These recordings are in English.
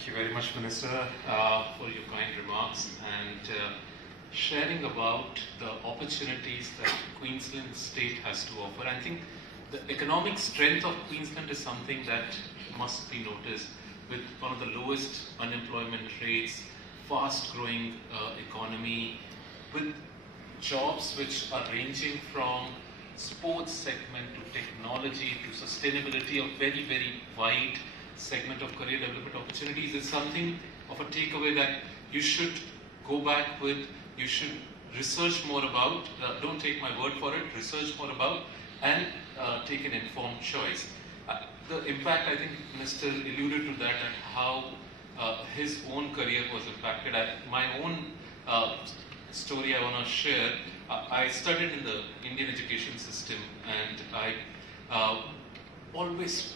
Thank you very much, Minister, for your kind remarks and sharing about the opportunities that Queensland state has to offer. I think the economic strength of Queensland is something that must be noticed, with one of the lowest unemployment rates, fast-growing economy, with jobs which are ranging from sports segment to technology to sustainability, a very, very wide segment of career development opportunities. Is something of a takeaway that you should go back with, you should research more about, don't take my word for it, research more about, and take an informed choice. The impact, I think Mr. alluded to that, and how his own career was impacted. My own story I want to share. I studied in the Indian education system, and I always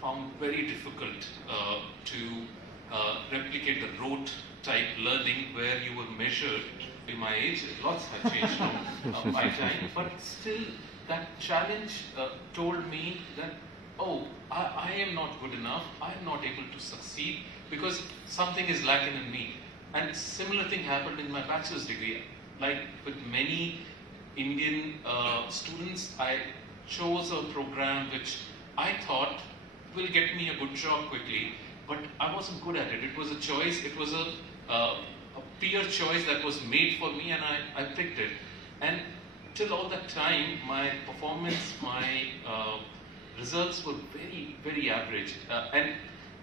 found very difficult to replicate the rote type learning where you were measured. In my age, lots have changed from my time, but still that challenge told me that, oh, I am not good enough, I am not able to succeed because something is lacking in me. And similar thing happened in my bachelor's degree. Like with many Indian students, I chose a program which I thought will get me a good job quickly, but I wasn't good at it. It was a choice, it was a peer choice that was made for me, and I picked it. And till all that time, my performance, my results were very, very average. And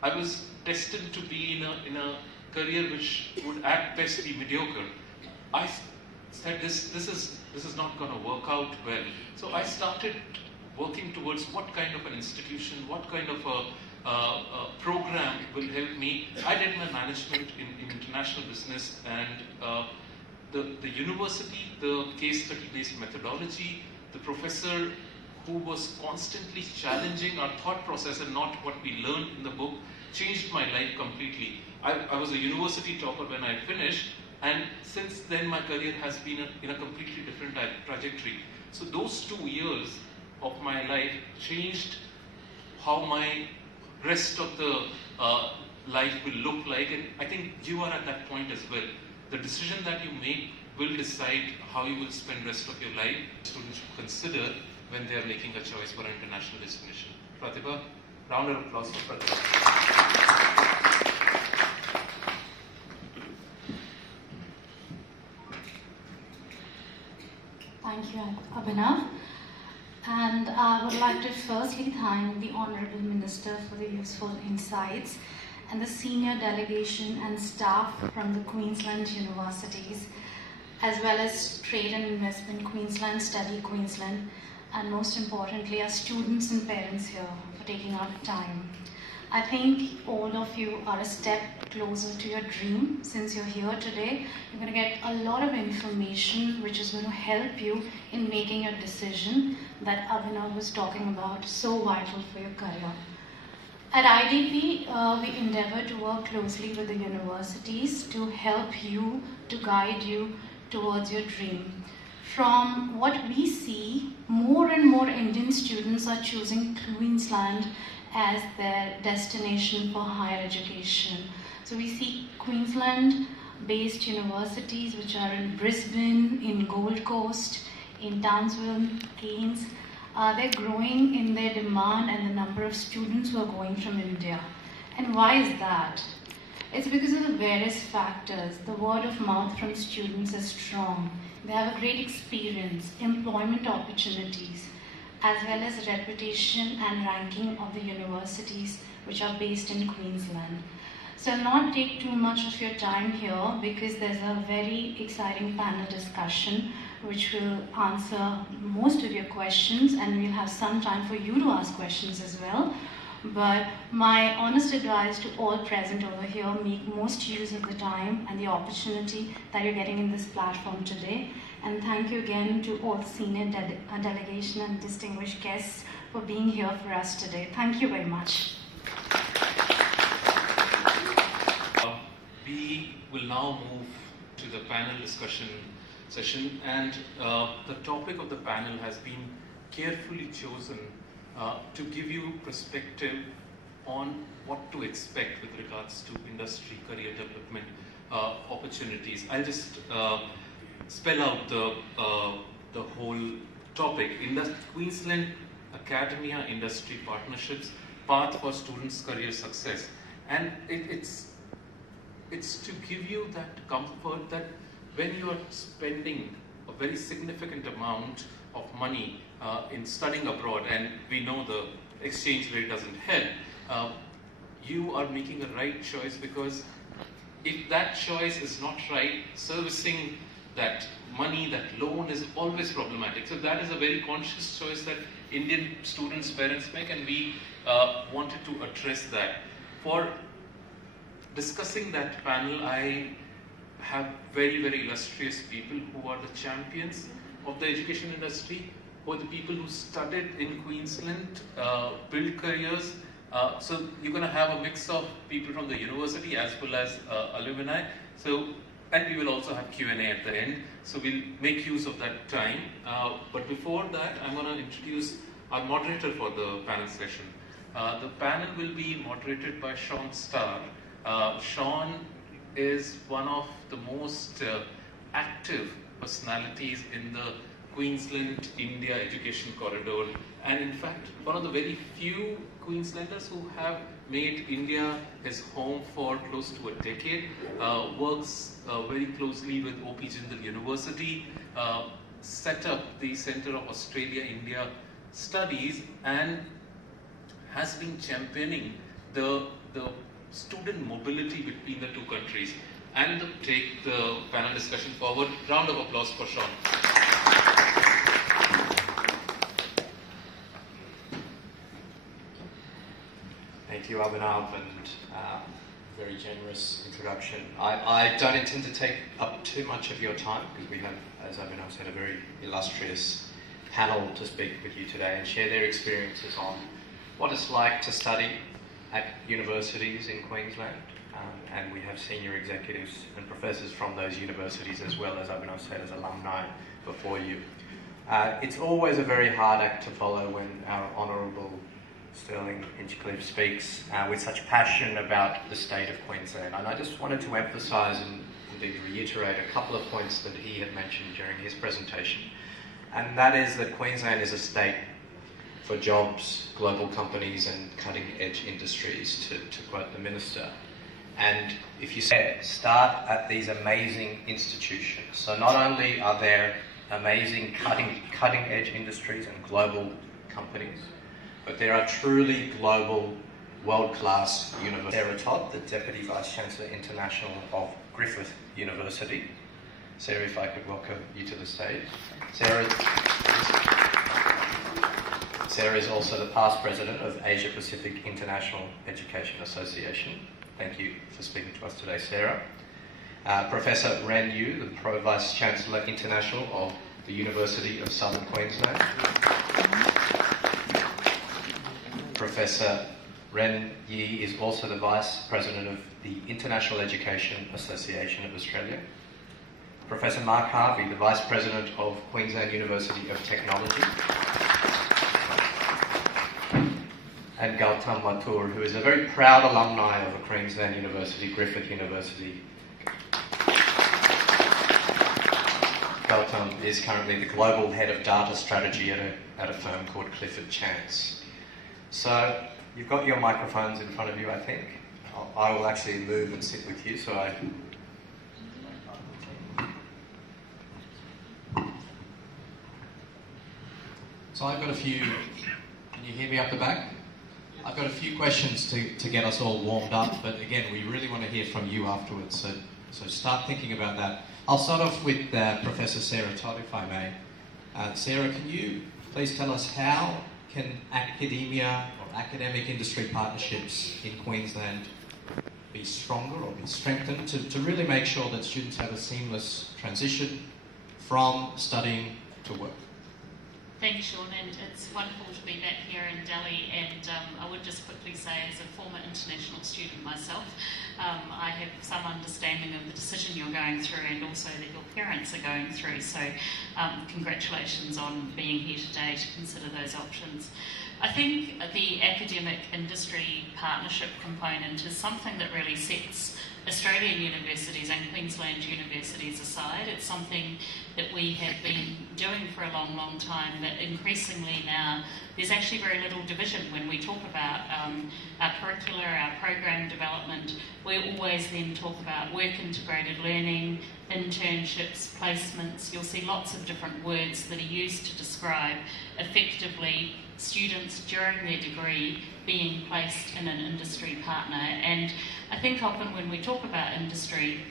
I was destined to be in a career which would at best be mediocre. I said this is not going to work out well. So I started working towards what kind of an institution, what kind of a program will help me. I did my management in international business, and the university, the case study based methodology, the professor who was constantly challenging our thought process and not what we learned in the book, changed my life completely. I was a university topper when I finished, and since then my career has been in a completely different trajectory. So those 2 years of my life changed how my rest of the life will look like, and I think you are at that point as well. The decision that you make will decide how you will spend rest of your life. Students should consider when they are making a choice for an international destination. Pratibha, round of applause for Pratibha. Thank you, Abhinav. And I would like to firstly thank the Honourable Minister for the useful insights, and the senior delegation and staff from the Queensland universities, as well as Trade and Investment Queensland, Study Queensland, and most importantly our students and parents here for taking out time. I think all of you are a step closer to your dream. Since you're here today, you're going to get a lot of information which is going to help you in making your decision that Abhinav was talking about, so vital for your career. At IDP, we endeavor to work closely with the universities to help you, to guide you towards your dream. From what we see, more and more Indian students are choosing Queensland as their destination for higher education. So we see Queensland-based universities which are in Brisbane, in Gold Coast, in Townsville, Cairns. They're growing in their demand and the number of students who are going from India. And why is that? It's because of the various factors. The word of mouth from students is strong. They have a great experience, employment opportunities, as well as reputation and ranking of the universities which are based in Queensland. So I'll not take too much of your time here because there's a very exciting panel discussion which will answer most of your questions, and we'll have some time for you to ask questions as well. But my honest advice to all present over here, make most use of the time and the opportunity that you're getting in this platform today. And thank you again to all senior delegation and distinguished guests for being here for us today. Thank you very much. We will now move to the panel discussion session, and the topic of the panel has been carefully chosen to give you perspective on what to expect with regards to industry career development opportunities. I'll just spell out the whole topic. Queensland Academia Industry Partnerships, Path for Students' Career Success. And it's to give you that comfort that when you are spending a very significant amount of money in studying abroad, and we know the exchange rate doesn't help, you are making a right choice, because if that choice is not right, servicing that money, that loan is always problematic. So that is a very conscious choice that Indian students' parents make, and we wanted to address that. For discussing that panel, I have very, very illustrious people who are the champions of the education industry, who are the people who studied in Queensland, built careers. So you're going to have a mix of people from the university as well as alumni. So, and we will also have Q&A at the end. So we'll make use of that time. But before that, I'm going to introduce our moderator for the panel session. The panel will be moderated by Sean Starr. Sean is one of the most active personalities in the Queensland India education corridor, and in fact one of the very few Queenslanders who have made India his home for close to a decade, works very closely with OP Jindal University, set up the Centre of Australia-India Studies, and has been championing the student mobility between the two countries. And to take the panel discussion forward, round of applause for Sean. Thank you, Abhinav, and very generous introduction. I don't intend to take up too much of your time, because we have, as Abhinav said, a very illustrious panel to speak with you today and share their experiences on what it's like to study at universities in Queensland. And we have senior executives and professors from those universities, as well as Abhinav said, as alumni before you. It's always a very hard act to follow when our Honourable Sterling Inchcliffe speaks with such passion about the state of Queensland. And I just wanted to emphasise and indeed reiterate a couple of points that he had mentioned during his presentation. And that is that Queensland is a state for jobs, global companies and cutting-edge industries, to quote the Minister. And if you start at these amazing institutions, so not only are there amazing cutting-edge industries and global companies, but there are truly global, world-class universities. Sarah Todd, the Deputy Vice-Chancellor International of Griffith University. Sarah, if I could welcome you to the stage. Sarah is also the past President of Asia Pacific International Education Association. Thank you for speaking to us today, Sarah. Professor Ren Yu, the Pro Vice-Chancellor International of the University of Southern Queensland. Professor Ren Yi is also the Vice President of the International Education Association of Australia. Professor Mark Harvey, the Vice President of Queensland University of Technology. And Gautam Mathur, who is a very proud alumni of a Queensland University, Griffith University. Gautam is currently the Global Head of Data Strategy at a firm called Clifford Chance. So, you've got your microphones in front of you, I think. I will actually move and sit with you, so I've got a few, can you hear me up the back? I've got a few questions to get us all warmed up, but again, we really want to hear from you afterwards, so start thinking about that. I'll start off with Professor Sarah Todd, if I may. Sarah, can you please tell us how can academia or academic industry partnerships in Queensland be stronger or be strengthened to really make sure that students have a seamless transition from studying to work? Thank you, Sean, and it's wonderful to be back here in Delhi, and I would just quickly say, as a former international student myself, I have some understanding of the decision you're going through and also that your parents are going through, so congratulations on being here today to consider those options. I think the academic industry partnership component is something that really sets Australian universities and Queensland universities aside. It's something that we have been doing for a long, long time, but increasingly now there's actually very little division when we talk about our curricula, our program development. We always then talk about work integrated learning, internships, placements. You'll see lots of different words that are used to describe effectively students during their degree being placed in an industry partner. And I think often when we talk about industry,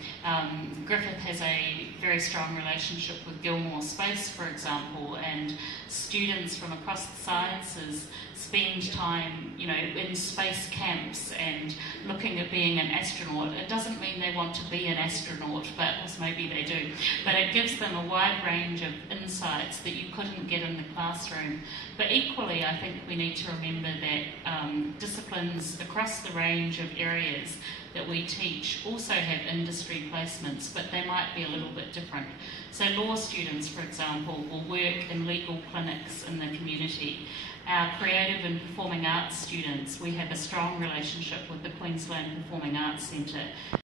Griffith has a very strong relationship with Gilmore Space, for example, and students from across the sciences spend time, you know, in space camps and looking at being an astronaut. It doesn't mean they want to be an astronaut, but maybe they do. But it gives them a wide range of insights that you couldn't get in the classroom. But equally, I think we need to remember that disciplines across the range of areas that we teach also have industry placements, but they might be a little bit different. So law students, for example, will work in legal clinics in the community. Our creative and performing arts students, we have a strong relationship with the Queensland Performing Arts Centre.